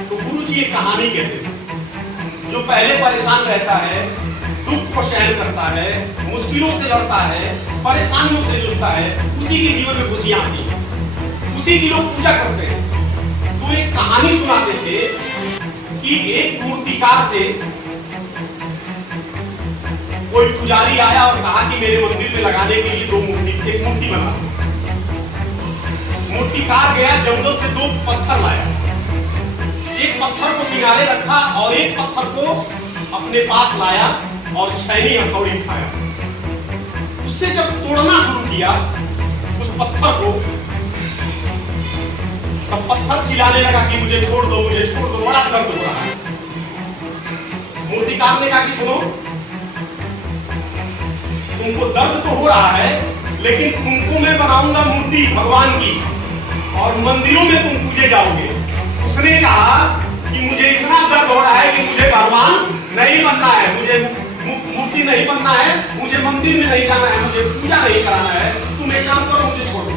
तो गुरु जी एक कहानी कहते थे, जो पहले परेशान रहता है, दुख को सहन करता है, मुश्किलों से लड़ता है, परेशानियों से जूझता है, उसी के जीवन में खुशियां आती हैं, उसी की लोग पूजा करते हैं। तो एक कहानी सुनाते थे कि एक मूर्तिकार से कोई पुजारी आया और कहा कि मेरे मंदिर में लगाने के लिए एक मूर्ति बना। मूर्तिकार गया, जंगल से 2 पत्थर लाया, एक पत्थर को किनारे रखा और एक पत्थर को अपने पास लाया और छैनी हथौड़ी उठाया। उससे जब तोड़ना शुरू किया उस पत्थर को, तब पत्थर चिल्लाने लगा कि मुझे छोड़ दो, मुझे छोड़ दो, बड़ा दर्द हो रहा है। मूर्तिकार ने कहा कि सुनो, तुमको दर्द तो हो रहा है, लेकिन तुमको मैं बनाऊंगा मूर्ति भगवान की और मंदिरों में तुम पूजे जाओगे। उसने कहा कि मुझे इतना दर्द हो रहा है कि मुझे भगवान नहीं बनना है, मुझे मूर्ति नहीं बनना है, मुझे मंदिर में नहीं जाना है, मुझे पूजा नहीं कराना है, तुम एक काम करो, मुझे छोड़ दो।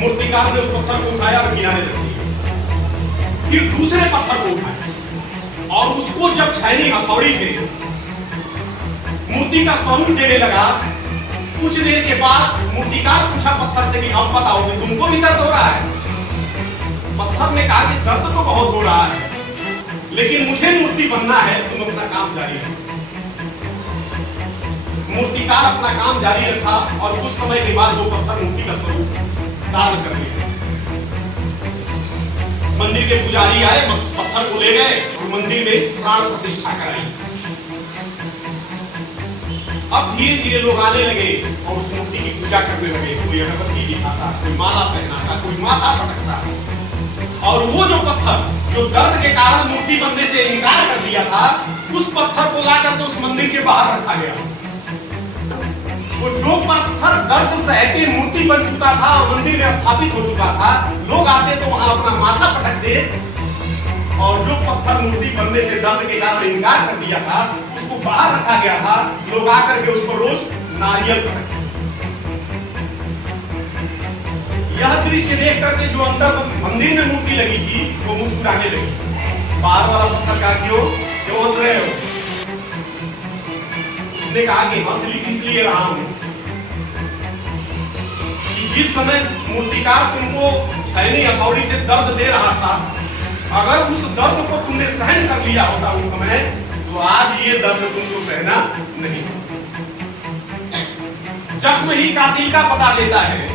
मूर्तिकार ने उस पत्थर को उठाया और किनारे रख दिया। फिर दूसरे पत्थर को उठाया और उसको जब छैनी हथौड़ी से मूर्ति का स्वरूप देने लगा, कुछ देर के बाद मूर्तिकार पूछा पत्थर से कि अब बताओ कि तुमको भी दर्द हो रहा है? पत्थर ने कहा कि दर्द तो बहुत हो रहा है, लेकिन मुझे मूर्ति बनना है, तुम अपना काम जारी रखो। मूर्तिकार अपना काम जारी रखा और कुछ समय के बाद वो पत्थर मूर्ति का स्वरूप धारण कर लिया। मंदिर के पुजारी आए, पत्थर को ले गए और मंदिर में प्राण प्रतिष्ठा कराई। अब धीरे धीरे लोग आने लगे और उस मूर्ति की पूजा करने लगे। कोई अगरबत्ती दिखाता, कोई माला पहनाता, कोई माथा पटकता। और वो जो पत्थर जो दर्द के कारण मूर्ति बनने से इनकार कर दिया था, उस पत्थर को लाकर के उस मंदिर के बाहर रखा गया। वो जो पत्थर दर्द सहते मूर्ति बन चुका था और मंदिर में स्थापित हो चुका था, लोग आते तो वहां अपना माथा पटकते, और जो पत्थर मूर्ति बनने से दर्द के कारण इनकार कर दिया था, उसको बाहर रखा गया था। लोग आकर के उस पर रोज नारियल पटकते। यह दृश्य देख करके जो अंदर मंदिर में मूर्ति लगी थी, वो मुस्कुराने लगी। बाहर वाला पत्थर कहा, क्यों हंस रहे हो? उसने कहा कि हंस इसलिए रहा हूं कि जिस समय मूर्तिकार तुमको छैनी हथौड़ी से दर्द दे रहा था, अगर उस दर्द को तुमने सहन कर लिया होता उस समय, तो आज ये दर्द तुमको सहना नहीं। जख्म ही कातिल का पता देता है,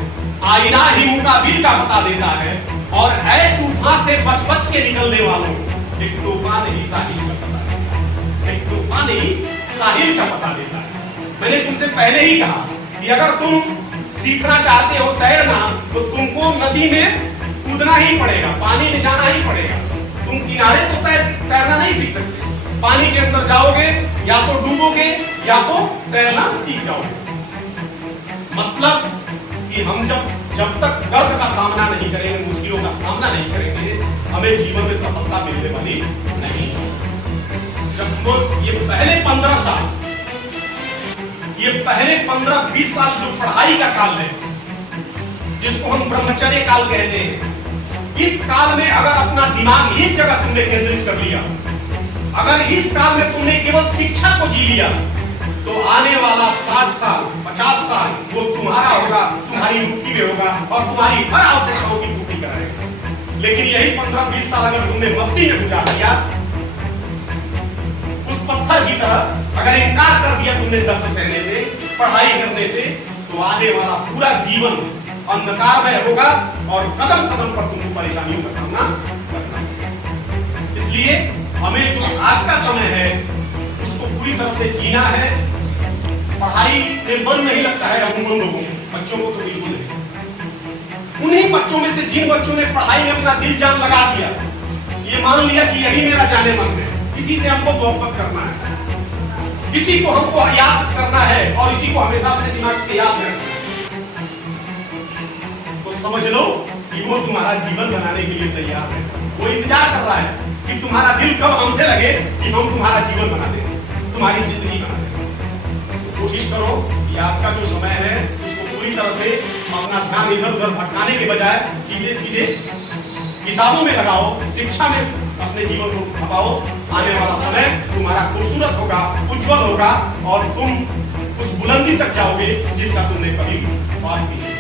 आईना ही मुकाबिल का पता देता है, और ऐ तूफान से बच बच के निकलने वालों, एक तूफान ही साहिल का पता देता है, एक तूफान ही साहिल का पता देता है। मैंने तुमसे पहले ही कहा कि अगर तुम सीखना चाहते हो तैरना, तो तुमको नदी में कूदना ही पड़ेगा, पानी में जाना ही पड़ेगा। तुम किनारे तो तैरना नहीं सीख सकते। पानी के अंदर जाओगे, या तो डूबोगे या तो तैरना सीख जाओगे। मतलब कि हम जब तक दर्द का सामना नहीं करेंगे, मुश्किलों का सामना नहीं करेंगे, हमें जीवन में सफलता मिलने वाली नहीं। जब ये पहले 15 साल, ये पहले 15-20 साल जो पढ़ाई का काल है, जिसको हम ब्रह्मचर्य काल कहते हैं, इस काल में अगर अपना दिमाग एक जगह तुमने केंद्रित कर लिया, अगर इस काल में तुमने केवल शिक्षा को जी लिया, तो आने वाला 60 साल 50 साल वो तुम्हारा होगा, तुम्हारी मुट्ठी में होगा और तुम्हारी हर आवश्यकताओं की पूर्ति कराएगा। लेकिन यही 15-20 साल अगर तुमने मस्ती में गुजार दिया, उस पत्थर की तरह अगर इनकार कर दिया तुमने दर्द सहने से, पढ़ाई करने से, तो आने वाला पूरा जीवन अंधकार में होगा और कदम कदम पर तुमको परेशानियों का सामना करना है। इसलिए हमें जो आज का समय है उसको पूरी तरह से जीना है। पढ़ाई में मन नहीं लगता है अमूमन लोगों को, बच्चों को तो बिल्कुल नहीं। उन्हीं बच्चों में से जिन बच्चों ने पढ़ाई में अपना दिल जान लगा दिया, ये मान लिया कि यही मेरा जाने मन है, इसी से हमको मोहब्बत करना है, इसी को हमको याद करना है और इसी को हमेशा अपने दिमाग पे याद रखना है, तो समझ लो कि वो तुम्हारा जीवन बनाने के लिए तैयार है। वो इंतजार कर रहा है कि तुम्हारा दिल कब हमसे लगे कि हम तुम्हारा जीवन बना दें, तुम्हारी जिंदगी बना दें। तो कोशिश करो कि आज का जो समय है उसको पूरी तरह से अपना ध्यान इधर उधर भटकाने के बजाय सीधे सीधे किताबों में लगाओ, शिक्षा में अपने जीवन को खपाओ। आने वाला समय तुम्हारा खूबसूरत होगा, उज्जवल होगा और तुम उस बुलंदी तक जाओगे जिसका तुमने कभी बात की।